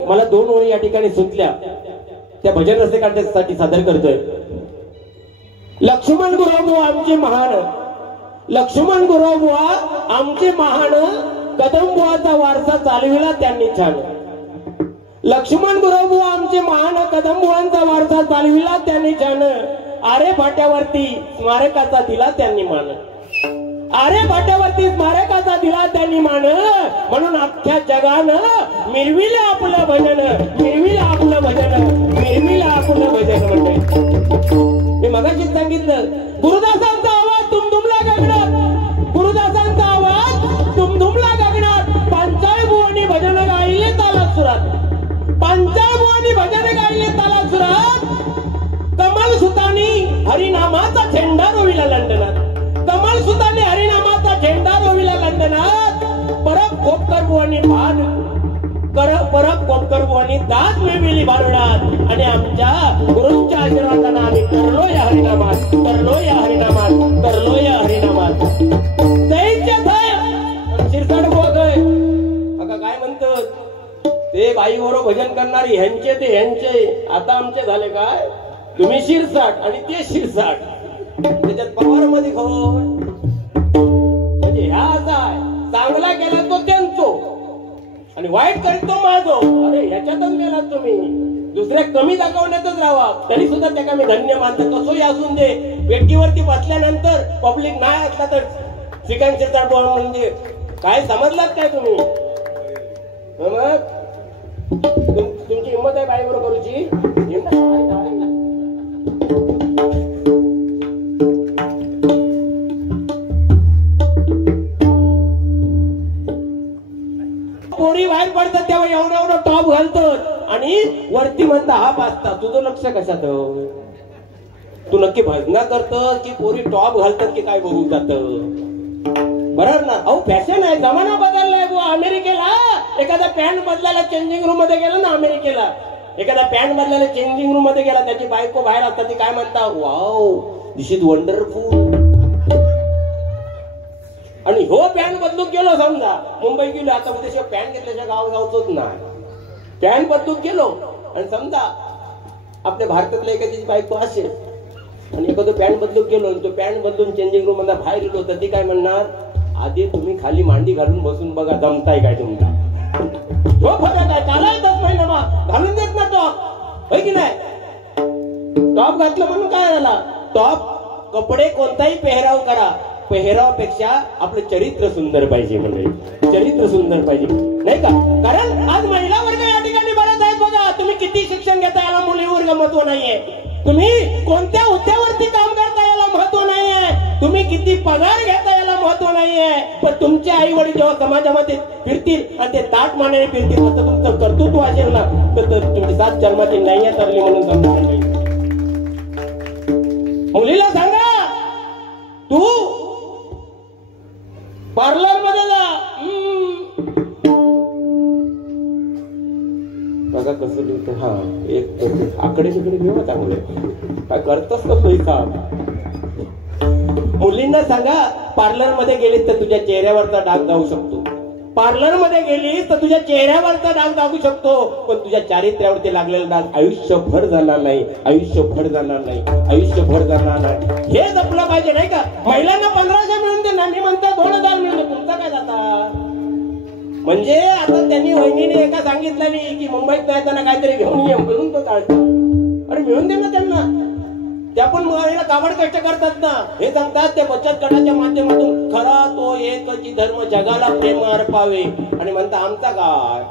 मला 2 ओळी या ठिकाणी सुचल्या, त्या भजन रसिकांसाठी सादर करतोय. लक्ष्मण गुरुबुवा आमचे महान, लक्ष्मण गुरुबुवा आमचे महान, कदमबुवाचा वारसा चालविला त्यांनी छान. लक्ष्मण गुरुबुवा आमचे महान, कदमबुवांचा वारसा चालविला त्यांनी छान. आरे फाट्यावरती स्मारकाचा दिला त्यांनी मान, आरे फाट्यावरती स्मारकाचा दिला त्यांनी मान. म्हणून अख्ख्या जगानं मिरविलं आपलं भजन, मिरविलं आपलं भजन, मिरविलं आपलं भजन. म्हणजे मी मगाशीच सांगितलं, गुरुदासांचा आवाज तुमला गगनात, गुरुदासांचा आवाज तुमला गगनात. पांचाळ बुवांनी भजन गायले तालात सुरात, पांचाळ बुवांनी भजन गायले तालात सुरात. कमल सुतानी हरिनामाचा झेंडा रोविला लंडनात, कमल सुतानी हरिनामाचा झेंडा रोविला लंडनात. परब खोपकर बुवांनी भान, परब खोपकर बुवांनी दात मिळविली भारडात. आणि आमच्या गुरूंच्या आशीर्वादाने आम्ही तरलो या हरिनामात, तरलो या हरिनामात, तरलो या हरिनामात. दैत्य थाय शिरसाट बुवा काय म्हणतात ते, बाईबरोबर भजन करणारी ह्यांचे ते ह्यांचे. आता आमचे झाले काय, तुम्ही शिरसाट आणि ते शिरसाट, त्याच्यात पवार मध्ये खो. म्हणजे ह्या असा चांगला केला तो त्यांचो आणि वाईट करीत तो माझो. अरे ह्याच्यातच गेलात तुम्ही, दुसऱ्या कमी दाखवण्यातच राहा. तरी सुद्धा त्याला मी धन्य मानतो. कसोही असून दे, वेटकीवरती बसल्यानंतर पब्लिक नाही असला तर श्रीकांत शिरसाट म्हणजे काय समजलात काय तुम्ही? तुमची हिंमत आहे बाईबरोबर करूची? पोरी बाहेर पडतात तेव्हा एवढं टॉप घालतात आणि वरती म्हणता हा पाचता. तुझं लक्ष कशात? तू नक्की भजना करतस की पोरी टॉप घालतात की काय बघू जात? बरोबर ना? अहो फॅशन आहे, जमाना बदललाय बुवा. अमेरिकेला एखादा पॅन्ट बदलायला चेंजिंग रूम मध्ये गेला ना, अमेरिकेला एखादा पॅन्ट बदलायला चेंजिंग रूम मध्ये गेला, त्याची बायको बाहेर असतात, ती काय म्हणता, वाव दिस इज वंडरफुल. आणि हो पॅन्ट बदलून गेलो, समजा मुंबई गेलो, आता उद्या पॅन्ट घेतल्याशिवाय गावच नाही. पॅन्ट बदलून गेलो आणि समजा आपल्या भारतातल्या एखाद्याची बायको असेल आणि एखादं पॅन्ट बदलून गेलो आणि तो पॅन्ट बदलून चेंजिंग रूम मध्ये बाहेर गेलो, तर ती काय म्हणणार, आधी तुम्ही खाली मांडी घालून बसून बघा जमताय काय तुमचा. तो फरक आहे. त्याला येतच नाही ना, घालून देत ना टॉप, होय की नाही? टॉप घातलं म्हणून काय झाला? टॉप कपडे कोणताही पेहराव करा, पेहरावापेक्षा आपलं चरित्र सुंदर पाहिजे. म्हणजे चरित्र सुंदर पाहिजे, नाही का? कारण आज महिला वर्ग या ठिकाणी बऱ्याच आहेत बघा. तुम्ही किती शिक्षण घेता याला मुलीवर महत्व नाहीये, तुम्ही कोणत्या हुद्द्यावरती काम करता याला महत्व नाहीये, तुम्ही किती पगार घेता याला महत्व नाहीये. पण तुमचे आई वडील जेव्हा समाजामध्ये फिरतील आणि ते ताट मानेने फिरतील, तर तुमचं कर्तृत्व असेल ना, तर तुमची 7 जन्माची नाहीये तरली म्हणून समजा. मुलीला सांगा तू पार्लर मध्ये जा, बघा कसं लिहितो. हा एक आकडे तिकडे घेऊ चांगले काय करतच कसं हिसाब. मुलींना सांगा पार्लर मध्ये गेलीस तर तुझ्या चेहऱ्यावरचा डाग जाऊ शकतो, पार्लर मध्ये गेलीस तर तुझ्या चेहऱ्यावरचा डाग जाऊ शकतो, पण तुझ्या चारित्र्यावरती लागलेला डाग आयुष्यभर जाणार नाही, आयुष्यभर जाणार नाही, आयुष्यभर जाणार नाही. हे जपलं पाहिजे, नाही का? महिलांना 1500 मिळून दे ना, मी म्हणता 2000 मिळून दे, तुमचा काय जाता? म्हणजे आता त्यांनी वहिनीने एका सांगितलं नाही की मुंबईत येताना काहीतरी घेऊन ये म्हणून तो चालतो. अरे मिळून दे ना त्यांना, त्या पण महिला काबड कष्ट करतात ना. हे सांगतात त्या बचत गटाच्या माध्यमातून खरा तो एकच धर्म जगाला प्रेम अर्पावे. आणि म्हणता आमचा काय?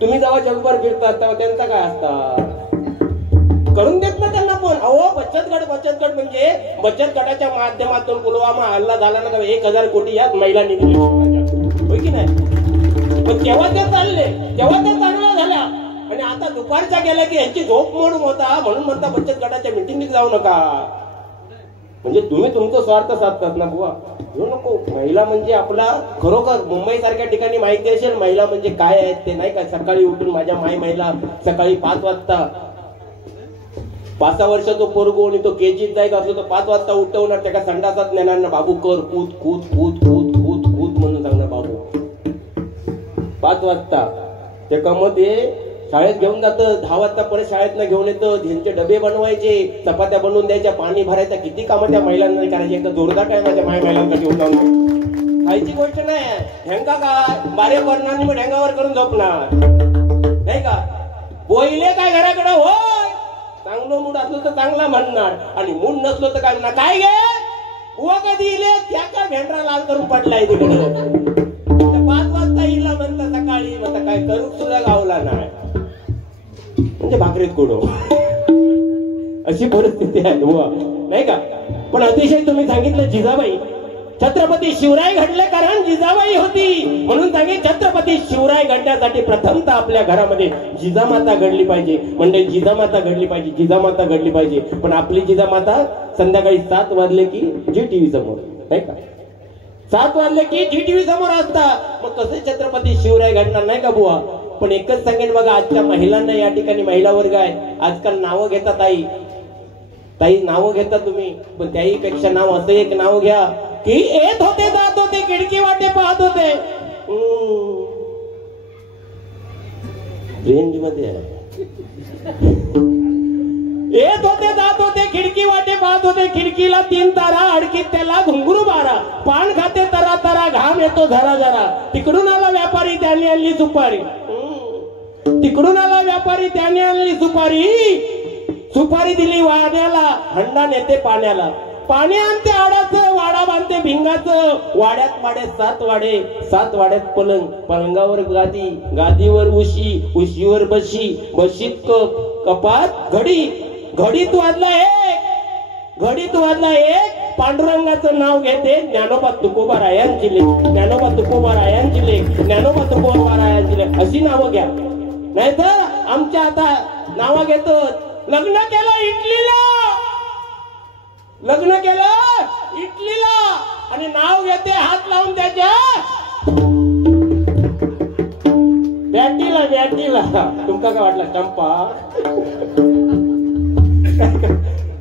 तुम्ही जेव्हा जगभर फिरतात तेव्हा त्यांचा काय असतात? करून देत ना त्यांना पण. अहो बचत गट म्हणजे बचत गटाच्या माध्यमातून पुलवामा हल्ला झाला ना, 1000 कोटी याच महिलांनी दिले, होय की नाही? पण तेव्हा ते चालले, तेव्हा त्या चांगल्या झाल्या. आणि आता दुपारच्या गेल्या की यांची झोप मोडून होता, म्हणून म्हणता बचत गटाच्या मिटिंगीत जाऊ नका. म्हणजे तुम्ही तुमचा स्वार्थ साधतात ना बुवा, घेऊ नको. महिला म्हणजे आपला खरोखर मुंबई सारख्या ठिकाणी माहिती असेल महिला म्हणजे काय आहेत ते, नाही का? सकाळी उठून माझ्या महिला सकाळी 5 वाजता 5 वर्षाचा पोरगो आणि तो केजीत जायचा असलो तर 5 वाजता उठवणार, त्याला संडासात नेणार ना, बाबू कर कूद कूद कूद कूद कूद कूद म्हणून सांगणार बाबू 5 वाजता. ते कमते शाळेत घेऊन जातं, 10 वाजता परत शाळेतनं घेऊन येतं, त्यांचे डबे बनवायचे, चपात्या बनवून द्यायच्या, पाणी भरायचं, किती कामं त्या महिलांना करायची. एकदा जोरदार काय माझ्या महिलांना घेऊन जाऊन खायची गोष्ट नाही. ढेंगा काय बारे करणार आणि मग ढेंगावर करून झोपणार नाही का. बोईले काय घराकडे होय, चांगलं मूड असलं तर चांगला म्हणणार आणि मूड नसलो तर काय म्हणणार, काय गे बुवा कधी इले त्या काय भेंडरा लाल करून पडलाय तिकडे. 5 वाजता इला म्हणता सकाळी, म्हणता काय करू सुद्धा गावला नाही, म्हणजे भाकरीत गोडो अशी परिस्थिती आहे बुवा नाही का. पण अतिशय तुम्ही सांगितलं जिजाबाई, छत्रपती शिवराय घडले कारण जिजाबाई होती, म्हणून सांगे छत्रपती शिवराय घडण्यासाठी प्रथमतः आपल्या घरामध्ये जिजामाता घडली पाहिजे. म्हणजे जिजामाता घडली पाहिजे, जिजामाता घडली पाहिजे. पण आपली जिजामाता संध्याकाळी 7 वाजले की जी टीव्ही समोर नाही का, 7 वाजले की जी टीव्ही समोर असता. मग कसे छत्रपती शिवराय घडणार नाही का बुवा. पण एकच सांगेन बघा, आजच्या महिलांना या ठिकाणी महिला वर्ग आहे, आजकाल नावं घेतात ताई ताई नावं घेता तुम्ही, पण त्याही पेक्षा नाव असं एक नाव घ्या की येत होते जात होते खिडकी वाटे पाहत होते. रेंज मध्ये येत होते जात होते खिडकी वाटे पाहत होते, खिडकीला 3 तारा, अडकीत त्याला घुंगरू बारा, पान खाते तरा तरा, घाम येतो झरा झरा, तिकडून आला व्यापारी त्याने आणली सुपारी, तिकडून आला व्यापारी त्याने आणली सुपारी, सुपारी दिली वाड्याला, हंडा नेते पाण्याला, पाणी आणते आडाचं, वाडा बांधते भिंगाचं, वाड्यात वाडे 7 वाडे, 7 वाड्यात पलंग, पलंगावर गादी, गादीवर उशी, उशीवर बशी, बशीत कप, कपात घडी, घडीत वाजला एक, घडीत वाजला एक, पांडुरंगाचं नाव घेते ज्ञानोबा तुकोबारायांची लेख, ज्ञानोबा तुकोबारायांची लेख, ज्ञानोबा तुकोबारायांची लेख, अशी नावं घ्या. नाहीतर आमच्या आता नावं घेतो, लग्न केलं इटलीला, लग्न केलं इटलीला आणि नाव घेते हात लावून त्याच्या बॅटीला, बॅटीला. तुमका काय वाटलं चंपा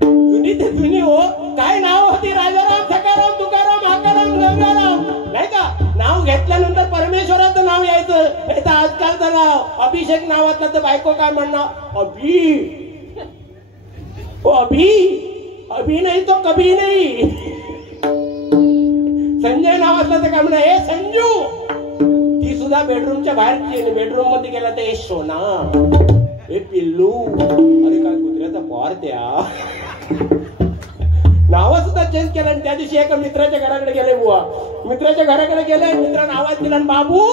जुनी ते जुनी हो, काय नाव होती, राजाराम, सखाराम, तुकाराम, आकाराम, गंगाराम नाही का. नाव घेतल्यानंतर परमेश्वराचं नाव यायचं. नाही तर आजकालचं नाव अभिषेक नावातलं तर बायको काय म्हणणार, अभि ओ अभि, अभी नहीं तो कभी नहीं. संजय नावातलं तर काय म्हणा, हे संजू, ती सुद्धा बेडरूमच्या बाहेर, बेडरूम मध्ये गेला तर हे सोना, हे पिल्लू, अरे काय कुत्र्याचा पॉर द्या. नाव सुद्धा चेंज केलं. आणि त्या दिवशी एका मित्राच्या घराकडे गेले बुवा, मित्राच्या घराकडे गेले, मित्रानं आवाज दिला, बाबू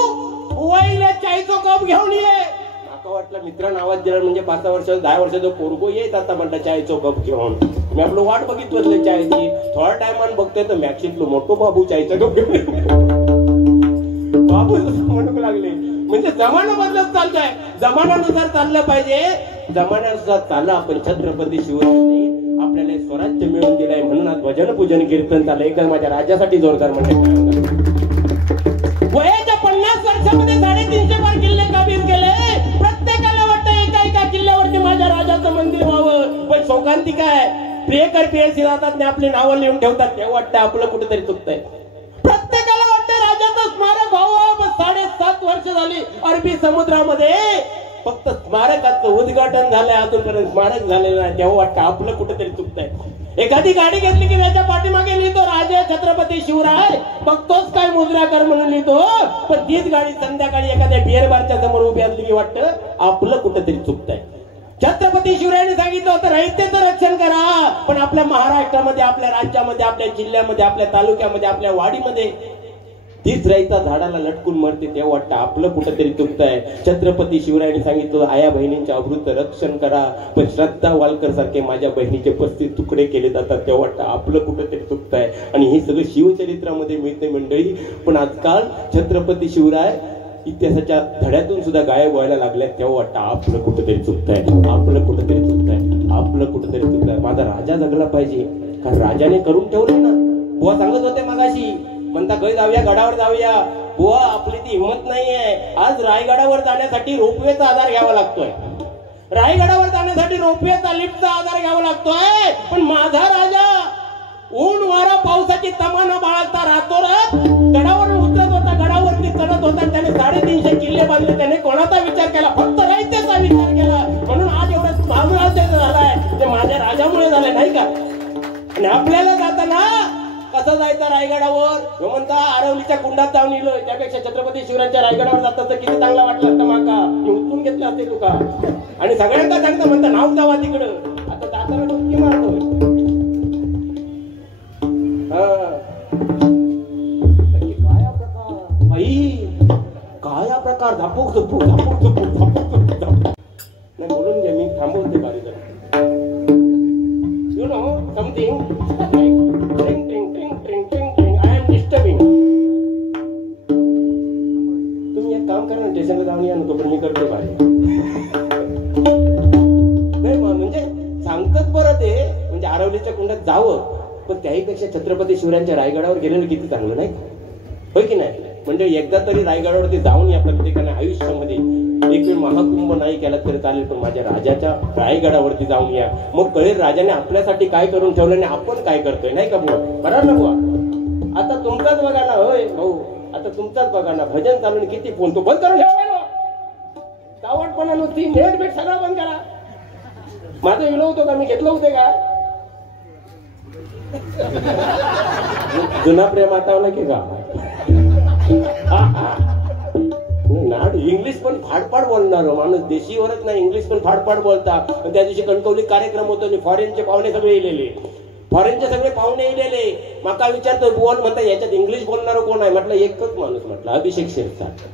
बुवाईला चायचा कप घेऊन ये. वाटलं मित्रांना आवाज दिला म्हणजे 5 वर्ष 10 वर्षाचा पोरगो येत आता म्हणता चायचो कप घेऊन. मी आपलं वाट बघितलं चायची, थोडा टायमान बघतोय तर मॅक्सितलो मोठो बाबू चायचा कप घेऊन बाबू म्हणू लागले. म्हणजे जमाना बदलत चालतोय, जमान्यानुसार चाललं पाहिजे, जमान्यानुसार चाललं. आपण छत्रपती शिवरायांनी आपल्याला स्वराज्य मिळवून दिलाय म्हणून आज भजन पूजन कीर्तन चाललं. एकदा माझ्या राज्यासाठी जोरदार म्हणजे वयाच्या 50 वर्षामध्ये 350 बार किल्ले काबीज केले. प्रत्येकाला वाटतं एका एका किल्ल्यावरती माझ्या राजाचं मंदिर व्हावं. पण शोकांती काय, प्रियकर प्रियसी राहतात आपली नावं लिहून ठेवतात. तेव्हा वाटतं आपलं कुठेतरी चुकतंय. प्रत्येकाला वाटतं राजाचं स्मारक व्हावं. पण 7.5 वर्ष झाली अरबी समुद्रामध्ये फक्त स्मारकाचं उद्घाटन झालंय, अजूनपर्यंत स्मारक झालेलं नाही. तेव्हा वाटतं आपलं कुठेतरी चुकतंय. एखादी गाडी घेतली की त्याच्या पाठीमागे लिहितो राजे छत्रपती शिवराय, बघतोच काय मुद्रा कर म्हणून लिहितो. पण तीच गाडी संध्याकाळी एखाद्या बिअर बारच्या समोर उभी असली की वाटतं आपलं कुठेतरी चुकतंय. छत्रपती शिवरायांनी सांगितलं होतं रयतेचं रक्षण करा. पण आपल्या महाराष्ट्रामध्ये, आपल्या राज्यामध्ये, आपल्या जिल्ह्यामध्ये, आपल्या तालुक्यामध्ये, आपल्या वाडीमध्ये तीच रयता झाडाला लटकून मरते. तेव्हा वाटतं आपलं कुठेतरी चुकतंय. छत्रपती शिवरायांनी सांगितलं आया बहिणींच्या अमृत रक्षण करा. पण श्रद्धा वालकर सारखे माझ्या बहिणीचे 35 तुकडे केले जातात. तेव्हा वाटतं आपलं कुठेतरी चुकतंय. आणि हे सगळं शिवचरित्रामध्ये मिळते मंडळी. पण आजकाल छत्रपती शिवराय इतिहासाच्या धड्यातून सुद्धा गायब व्हायला लागल्यात. तेव्हा वाटतं आपलं कुठेतरी चुकतंय, आपलं कुठेतरी चुकतंय, आपलं कुठेतरी चुकतंय. माझा राजा जगला पाहिजे, कारण राजाने करून ठेवलं ना. बुवा सांगत होते मगाशी, म्हणता गय जाऊया, गडावर जाऊया. बुवा आपली ती हिंमत नाहीये. आज रायगडावर जाण्यासाठी रोपवेचा आधार घ्यावा लागतोय. रायगडावर जाण्यासाठी रोपवेचा, लिफ्टचा आधार घ्यावा लागतोय. पण माझा राजा ऊन वारा पावसाची तमाना बाळगता रातोरात गडावर उतरत होता, गडावरती चढत होता. त्याने 350 किल्ले बांधले. त्याने कोणाचा विचार आणि आपल्याला जाताना कसं जायचं रायगडावर ह्यो म्हणता आरवलीच्या कुंडात जाऊन येलोय, त्यापेक्षा छत्रपती शिवरायांच्या रायगडावर जातात तर किती चांगला वाटलं असतं माका, मी उचलून घेतलं असते तुका. आणि सगळ्यांना सांगता म्हणता नाव जावा तिकडं, आता जाताना डुबकी मारतोय. काया प्रकार बाई, काया प्रकार, झापूक झुपूक झापूक झुपूक झापूक झुपूक झापूक. नाही बोलून घ्या, मी थांबवते बारी जरा. You know something like tring tring tring tring tring tring. I am disturbing. तुम्ही एक काम करा ना, स्टेशनला जाऊन या ना, तोपर्यंत मी करते बाहेर. नाही म्हणजे सांगतात बरं ते, म्हणजे आरवलीच्या कुंडात जावं, पण त्याहीपेक्षा छत्रपती शिवरायांच्या रायगडावर गेलेलं किती चांगलं नाही होय की नाही. म्हणजे एकदा तरी रायगडावरती जाऊन या प्रत्येकाने आयुष्यामध्ये. एक वेळ महाकुंभ नाही केला तरी चालेल, पण माझ्या राजाच्या रायगडावरती जाऊन या, मग कळेल राजाने आपल्यासाठी काय करून ठेवलं आणि आपण काय करतोय, नाही का बुवा. बरोबर ना बुवा. आता तुमचाच बघा ना, होय भाऊ, आता तुमचाच बघा ना, भजन चालून किती फोन तो बंद करून ठेवा, कावटपणा नुसती, नेट बेट सगळं बंद करा. माझं विलो होतो का, मी घेतलं होते का. जुना प्रेम आतावला की का. नाड इंग्लिश पण फाडफाड बोलणार माणूस, देशीवरच नाही इंग्लिश पण फाडफाड बोलता. त्या दिवशी कणकवलीत कार्यक्रम होतो, फॉरेनचे पाहुणे सगळे येलेले, फॉरेनचे सगळे पाहुणे येलेले. माका विचारतो बोल, म्हणता याच्यात इंग्लिश बोलणार कोण आहे. म्हटलं एकच माणूस, म्हटलं अभिषेक शिरसाट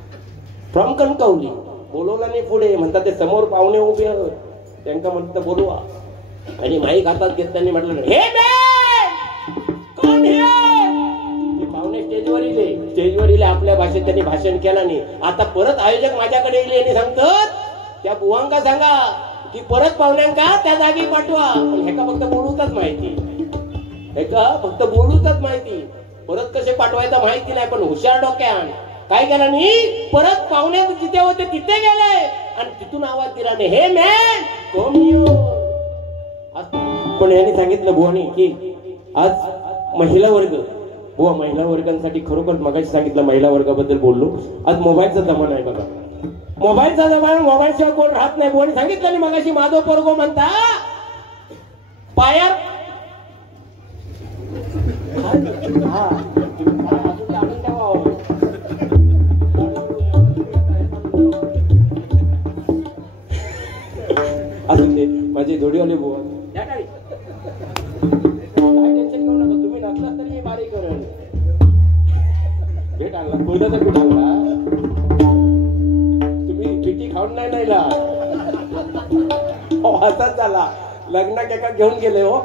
फ्रॉम कणकवली. बोलवला नाही पुढे, म्हणतात ते समोर पाहुणे उभे आहोत, त्यांना म्हणतात बोलवा. आणि माईक हातात घेताना म्हटलं हे कोण हे. पाहुणे स्टेजवर इले, स्टेजवर इले, आपल्या भाषेत त्यांनी भाषण केलं नाही. आता परत आयोजक माझ्याकडे येईल आणि सांगतात त्या बुवांका सांगा की परत पाहुण्यांका त्या जागी पाठवा. पण हेका फक्त बोलूतच माहिती, हेका फक्त बोलूतच माहिती, परत कसे पाठवायचं माहिती नाही. पण हुशार डोक्यान काय केलं नाही, परत पाहुणे जिथे होते तिथे गेले आणि तिथून आवाज दिला नाही, हे मॅन कोण यू. पण यांनी सांगितलं बुवानी की आज महिला वर्ग, बुवा महिला वर्गांसाठी खरोखर मगाशी सांगितलं, महिला वर्गाबद्दल बोललो. आज मोबाईलचा जमाना आहे बघा, मोबाईलचा जमाना, मोबाईल शिवाय कोण राहत नाही. बुवानी सांगितलं नाही मगाशी, माधव पोरगो म्हणता पायर अजून ते माझे जोडीवाले बुवा, काय टेन्शन घेऊ नका, तुम्ही नसला तरी मी बारीक करेन. भेट आणला, कुर्दाचा पीठ आणला, तुम्ही पिठी खाऊन नाही नाहीला. असाच झाला. लग्नात एका घेऊन गेले हो,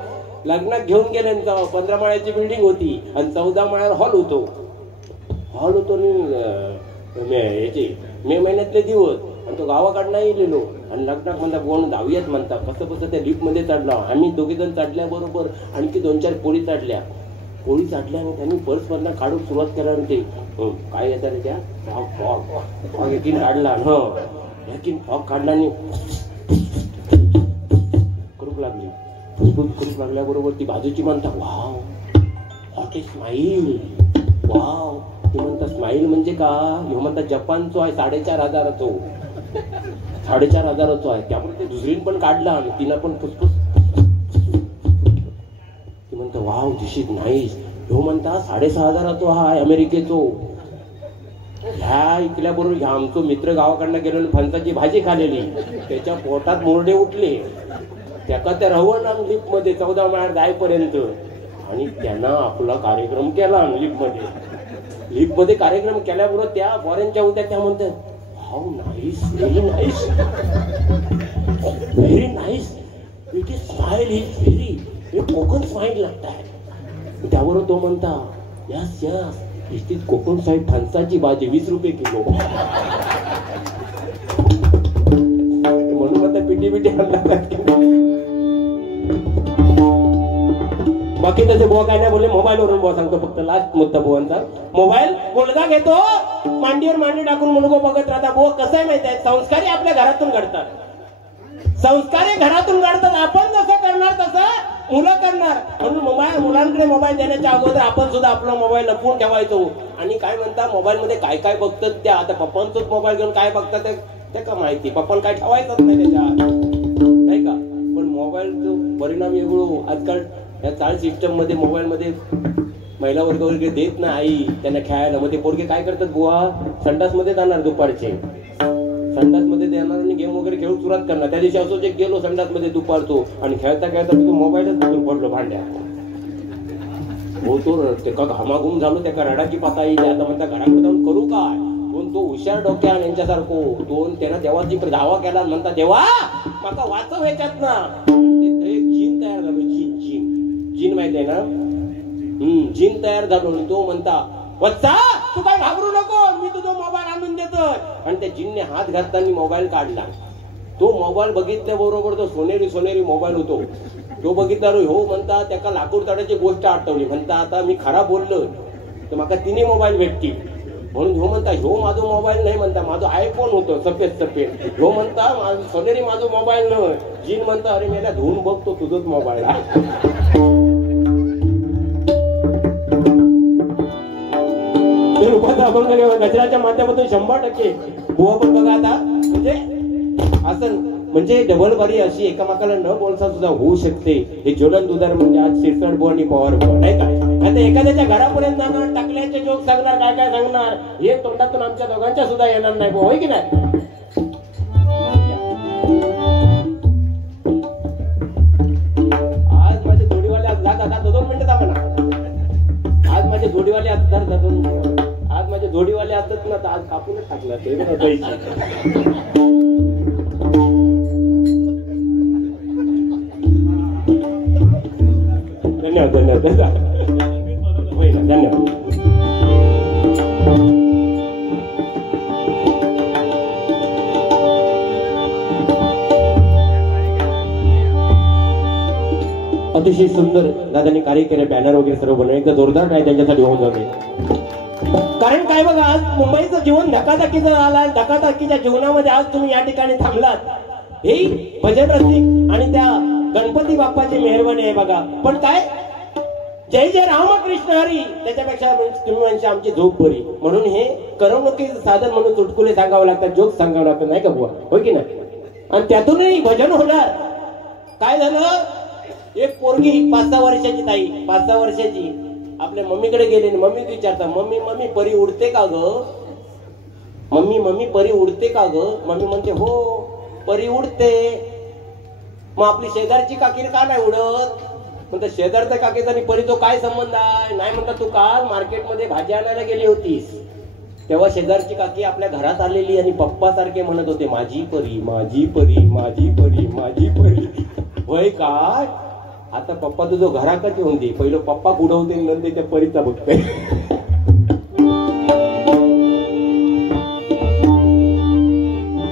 लग्नात घेऊन गेले, 15 माळ्याची बिल्डिंग होती आणि 14 माळ्यावर हॉल होतो. हॉल होतो याचे मे महिन्यातले दिवस, आणि तो गावाकडनं येलेलो. आणि लग्नात म्हणता बोन जाऊयात म्हणता, कसं त्या लिफ्ट मध्ये चढला. आम्ही दोघे जण चढल्याबरोबर आणखी 2-4 पोळी चढल्या. पोळी चढल्याने त्यांनी पर्स मधला काढून सुरुवात केला. ते काय येतात रे त्या फॉग एकीन काढला, एकीन फॉग काढला आणि करूक लागली. फुसफुस करूक लागल्याबरोबर ती बाजूची म्हणता wow what is smile, wow. ती म्हणता स्माईल म्हणजे का, ह्यो म्हणता जपानचो आहे, 4,500 4,500 आहे. त्यामुळे ते दुसरीन पण काढला आणि तिनं पण फुसफुस. ती म्हणता वाव दिस इज नाईस. ह्यो म्हणता 6,500 हा आहे अमेरिकेचो. ह्या ऐकल्याबरोबर ह्या आमचो मित्र गावाकडनं गेलो, फणसाची भाजी खालेली, त्याच्या पोटात मोरडे उठले. त्याका त्या रवण लिफ्ट मध्ये 14 माळ्यावर जायपर्यंत, आणि त्यांना आपला कार्यक्रम केला लिफ्ट मध्ये. लिफ्ट मध्ये कार्यक्रम केल्याबरोबर त्या फॉरेनच्या होत्या, त्या म्हणतात how nice, very nice, very nice, it is smile is very, हे कोकण स्माइल लागत आहे. त्याबरोबर तो म्हणता yes yes it is Konkan smile. फणसाची भाजी 20 रुपये किलो. म्हणून आता पिटी बाकी त्याचे बुवा काय नाही बोलले. मोबाईल वरून बुवा सांगतो फक्त लास्ट मुद्दा बुवांचा. मोबाईल मुलगा घेतो, मांडीवर मांडी टाकून मुलगो बघत राहता. बुवा कसं आहे माहिती आहे, संस्कारी आपल्या घरातून घडतात, संस्कारी घरातून घडतात. आपण जसं करणार तसं मुलं करणार. म्हणून मुलांकडे मोबाईल देण्याच्या अगोदर आपण सुद्धा आपला मोबाईल लपवून ठेवायचो. आणि काय म्हणता मोबाईल मध्ये काय काय बघतात त्या, आता पप्पांचाच मोबाईल घेऊन काय बघतात ते का माहिती, पप्पांना काय ठेवायचंच नाही त्याच्यात, नाही का. पण मोबाईलचा परिणाम वेगळो. आजकाल या चाळ सिस्टम मध्ये मोबाईल मध्ये महिला वर्ग वगैरे देत ना आई त्यांना खेळायला. मग ते पोरगे काय करतात बुवा, संडास मध्ये जाणार दुपारचे, संडास मध्ये देणार आणि गेम वगैरे खेळून सुरुवात करणार. त्या दिवशी असं जे गेलो संडास मध्ये दुपारतो आणि खेळता खेळता तो मोबाईलच दूर पडलो भांड्या. हो तो त्याका घामाघूम झालो, त्याका रडाची पाता येईल. आता म्हणता घराकडे जाऊन करू काय, पण तो हुशार डोक्यान यांच्यासारखो दोन त्यांना देवाची धावा केला. म्हणता देवा माका वाचव ह्याच्यात ना. एक जीन तयार झालो, जीन जीन जीन माहिती आहे ना, जीन तयार झालो. तो म्हणता वत्सा तू काय घाबरू नको, मी तुझा मोबाईल आणून देतोय. आणि त्या जीनने हात घालताना मोबाईल काढला. तो मोबाईल बघितल्याबरोबर तो सोनेरी सोनेरी मोबाईल होतो. तो बघितला हो म्हणता त्याका लाकूड तोडायची गोष्ट आठवली. म्हणता आता मी खरा बोललो तर माका तिन्ही मोबाईल भेटतील. म्हणून हो म्हणता ह्यो माझा मोबाईल नाही, म्हणता माझं आयफोन होतं सफेद सफेद. ह्यो म्हणता सोनेरी माझा मोबाईल नाही. जीन म्हणता अरे मेला धुवून बघतो तुझंच मोबाईल. रूपाचा अभंग गजराच्या माध्यमातून 100% बुवा पण बघा आता म्हणजे असं म्हणजे डबल बारी अशी एकामेकाला न बोलता सुद्धा होऊ शकते. हे ज्वलन उदाहरण म्हणजे आज शिरसड बुवा आणि पवार बुवा नाही का. आता एखाद्याच्या घरापर्यंत जाणार, टाकल्याचे जोक सांगणार, काय काय सांगणार, हे तोंडातून आमच्या दोघांच्या सुद्धा येणार नाही बुवा, होय की नाही. आज माझे जोडीवाले आता 2 मिनिटं थांबा ना. आज माझे जोडीवाले आता आज माझे जोडीवाले असतात ना, तर आज कापूनच टाकला ते. धन्यवाद धन्यवाद धन्यवाद. अतिशय सुंदर दादांनी कार्य केले. बॅनर वगैरे सर्व बनवले, एकदा जोरदार काय त्यांच्यासाठी होऊन जाते. कारण काय बघा आज मुंबईचं जीवन धकाधकीचं झालं. धकाधकीच्या जीवनामध्ये आज तुम्ही या ठिकाणी थांबलात. हे भजन रसिक आणि त्या गणपती बाप्पाची मेहरबानी आहे बघा. पण काय जय जय रामकृष्ण हरी त्याच्यापेक्षा तुम्ही म्हणजे आमची झोप बरी. म्हणून हे करमणुकीचं साधन म्हणून चुटकुले सांगावं लागतात, जोक सांगावं लागतात नाही का बुवा, होय की नाही. आणि त्यातूनही भजन होणार. काय झालं, एक पोरगी 5-6 वर्षाची ताई 5-6 वर्षाची आपल्या मम्मीकडे गेली. मम्मी विचारता मम्मी मम्मी परी उडते का ग, मम्मी मम्मी परी उडते का ग. मम्मी म्हणते हो परी उडते. मग आपली शेजारची काकी का नाही उडत. म्हणता शेजारच्या काकीचा आणि परीचा काय संबंध आहे. नाही म्हणता तू काल मार्केटमध्ये भाजी आणायला गेली होतीस तेव्हा शेजारची काकी आपल्या घरात आलेली आणि पप्पा सारखे म्हणत होते माझी परी माझी परी माझी परी माझी परी. होय काय. आता पप्पा तुझं घराकडे येऊन दे, पहिलं पप्पा उडवते नंतर त्या परीचा बघतोय.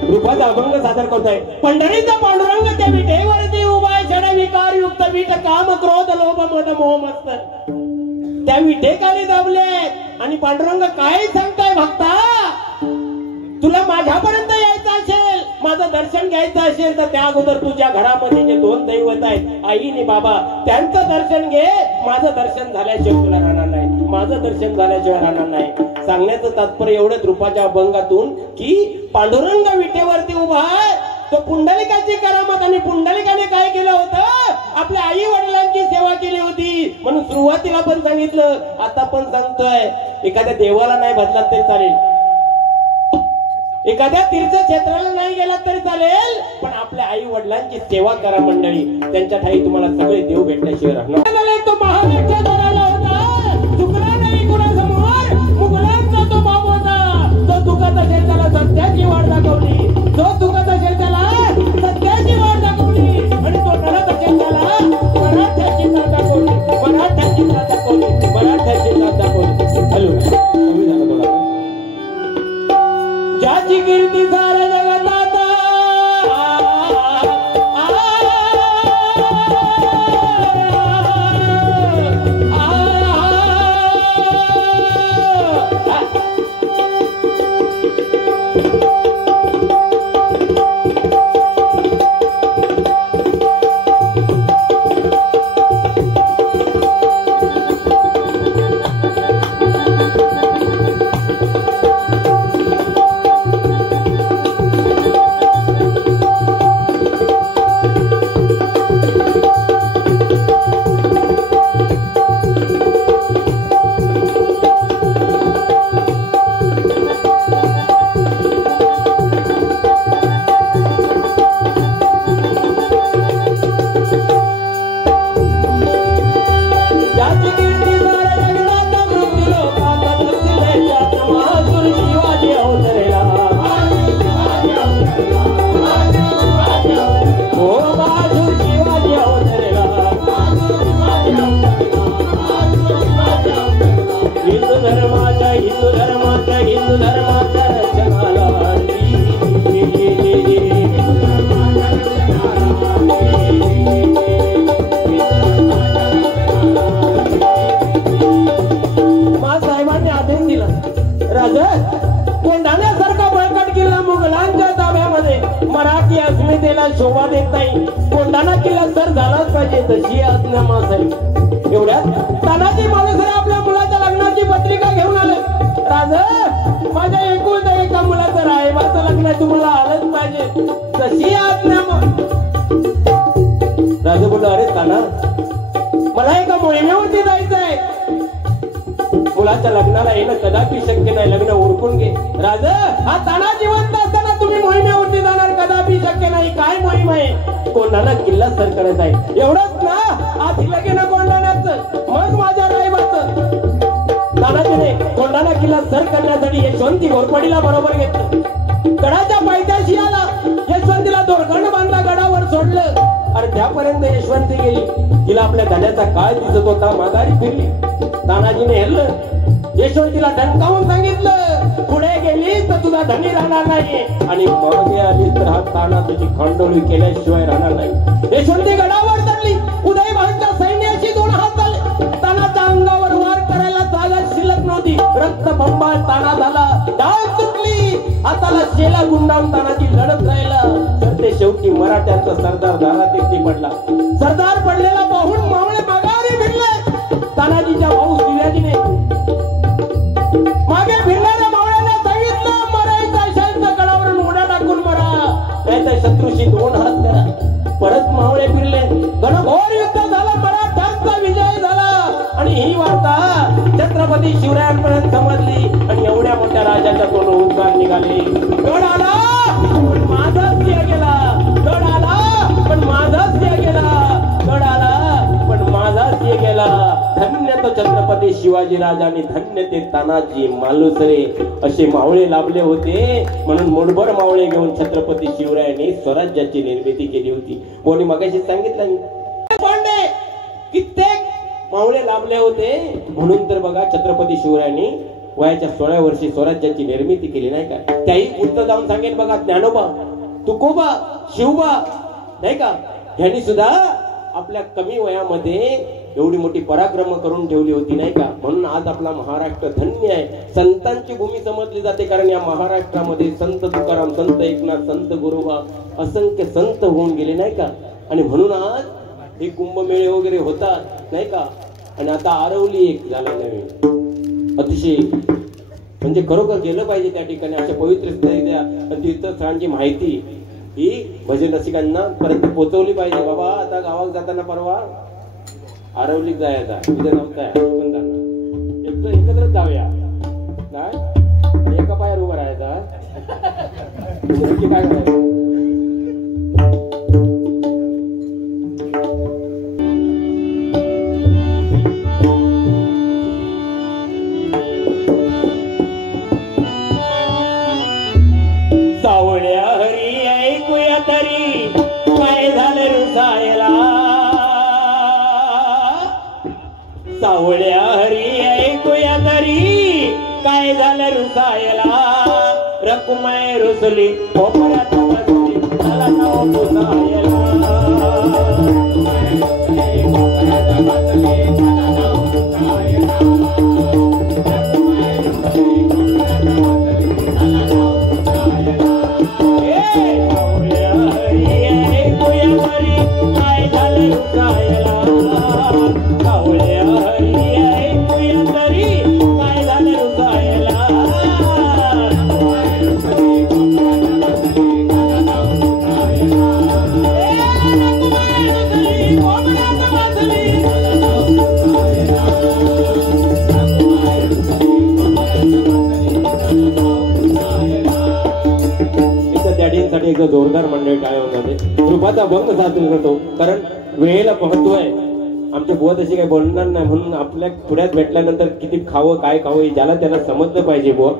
रूपाचा अभंग सादर करतोय. पंढरीचा पांडुरंग त्या विठेवरती उभा आहे. जड विकार युक्त विठ काम क्रोध लोभ मद मोह मत्सर त्या विठेखाली दाबले. आणि पांडुरंग काय सांगताय भक्ता, तुला माझ्यापर्यंत यायचं असेल, माझं दर्शन घ्यायचं असेल तर त्या अगोदर तुझ्या घरामध्ये जे 2 दैवत आहेत आई आणि बाबा त्यांचं दर्शन घे. माझं दर्शन झाल्याशिवाय तुला राहणार नाही, माझं दर्शन झाल्याशिवाय राहणार नाही. सांगण्याचं तात्पर्य एवढंच रूपाच्या अभंगातून की पांडुरंग विठेवरती उभा आहे. तो पुंडलिकाची करामत. आणि पुंडलिकाने काय केलं होतं, आपल्या आई वडिलांची सेवा केली होती. म्हणून सुरुवातीला पण सांगितलं, आता पण सांगतोय, एखाद्या देवाला नाही बदलात तरी चालेल, एखाद्या तीर्थक्षेत्राला नाही गेलात तरी चालेल, पण आपल्या आई वडिलांची सेवा करा मंडळी. त्यांच्या ठाई तुम्हाला सगळे देव भेटल्याशिवाय राहणार. तो महाराष्ट्र दराला होता, चुकला नाही कुणासमोर, मुघलांचा तो बाप होता. जो चुकत असेल त्याला सत्याची वाट दाखवली, जो चुकत असेल त्याला सत्याची वाट दाखवली. आणि तो रडत असेल त्याला मराठ्याची नाद दाखवली, मराठ्याची नाद दाखवली, मराठ्याची नाद दाखवली. हॅलो कमी झाला थोडा. ज्याची कीर्ती साऱ्या जगात हिंदू धर्माच्या रक्षणाला साहेबांनी आदेश दिला. राजा कोंढाण्यासारखा बळकट किल्ला मुघलांच्या ताब्यामध्ये मराठी अस्मितेला शोभा देत नाही. कोंढाणा किल्ला सर झालाच पाहिजे तशी आज्ञा मासाहेब. एवढ्यात तानाजी मालुसरे आपल्या मुलाच्या लग्नाची पत्रिका घेऊन आले. राजा माझ्या एकूण एका मुलाचं रायबाचं लग्न आहे, तुम्हाला आलंच पाहिजे तशी आज्ञा. राजा बोलला अरे ताना मला एका मोहिमेवरती जायचंय. मुलाच्या लग्नाला येणं कदापि शक्य नाही, लग्न उरकून घे. राजा हा ताना जिवंत असताना तुम्ही मोहिमेवरती जाणार कदापि शक्य नाही. काय मोहीम आहे? कोंढाणा किल्ला सर करत आहे. एवढंच ना आधी लगेन कोंढाण्याचं मग माझ्या रायबाचं. तानाजीने कोंढाणा किल्ला सर करण्यासाठी यशवंती घोरपडीला बरोबर घेतलं. गडाच्या पायथ्याशी आला. यशवंतीला दोरखंड बांधला, गडावर सोडलं. अर्ध्यापर्यंत यशवंती गेली. तिला आपल्या धन्याचा काळ दिसत होता. माघारी फिरली. तानाजीने हेरलं. यशवंतीला डणकावून सांगितलं पुढे गेली तर तुझा धनी राहणार नाही आणि मागे आली तर हा ताना तुझी खांडोळी केल्याशिवाय राहणार नाही. यशवंती गडावर चढली. उदयभानच्या सैन्याशी दोन हात झाले. तानाच्या अंगावर वार करायला जागा शिल्लक नव्हती. रक्तबंबाळ ताना झाला. डाळ तुटली. हाताला शेला गुंडाळून तानाची लढत राहिला तर ते शेवटी मराठ्यांचा सरदार दारात पडला. सरदार पडलेला पाहून मावळे माघारी फिरले. तानाजीच्या भाऊ शिवाजीने मागे फिरणाऱ्या मावळ्यांना सांगितलं मरायचा असेल तर गडावरून उड्या टाकून मरा, नाहीतर शत्रूशी दोन हात करा. परत मावळे फिरले. घनघोर युद्ध झालं. मराठ्यांचा विजय झाला आणि ही वार्ता छत्रपती शिवरायांपर्यंत समजली आणि एवढ्या मोठ्या राजाच्या तोंडून उद्गार निघाले. गड आला पण माझाच सिंह गेला. गड आला पण माझाच सिंह गेला. गड आला पण माझा सिंह गेला. धन्य तो छत्रपती शिवाजी राजा आणि धन्य ते तानाजी मालुसरे असे मावळे लाभले होते. म्हणून मोठभर मावळे घेऊन छत्रपती शिवरायांनी स्वराज्याची निर्मिती केली होती. कोणी मगाशी सांगितलं पांडे कित्येक मावळे लाभले होते. म्हणून तर बघा छत्रपती शिवरायांनी वयाच्या 16 वर्षी स्वराज्याची निर्मिती केली नाही का. त्याही उत्तर जाऊन सांगेन बघा ज्ञानोबा, तुकोबा, शिवबा नाही का, ह्यांनी सुद्धा आपल्या कमी वयामध्ये एवढी मोठी पराक्रम करून ठेवली होती नाही का. म्हणून आज आपला महाराष्ट्र धन्य आहे. संतांची भूमी समजली जाते कारण या महाराष्ट्रामध्ये संत तुकाराम, संत एकनाथ, संत गुरुबा असंख्य संत होऊन गेले नाही का. आणि म्हणून आज हे कुंभमेळे वगैरे होतात नाही का. आणि आता आरवली एक झाला नवीन अतिशय म्हणजे खरोखर गेलं पाहिजे त्या ठिकाणी. अशा पवित्र तीर्थस्थळांची माहिती ही भजन रसिकांना परत पोहोचवली पाहिजे. बाबा आता गावात जाताना परवा आरवलीत जायचा उद्या नव्हता एकत्रच जाऊया काय. एका पायावर उभं राहायचा काय करायचं. सावळ्या हरी ऐकूया तरी काय झालं रुसायला. सावळ्या हरी ऐकूया तरी काय झालं रुसायला. रकुमाई रुसली कोपऱ्यात बसली त्याला नाव पुसायला. एक जोरदार मंडळ काय होणार कृपाचा भंग साजरी करतो कारण वेळेला महत्व आहे. आमच्या बुवा तशी काही बोलणार नाही म्हणून आपल्या पुढ्यात भेटल्यानंतर किती खावं काय खावं ज्याला त्याला समजलं पाहिजे बुवा.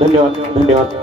धन्यवाद धन्यवाद.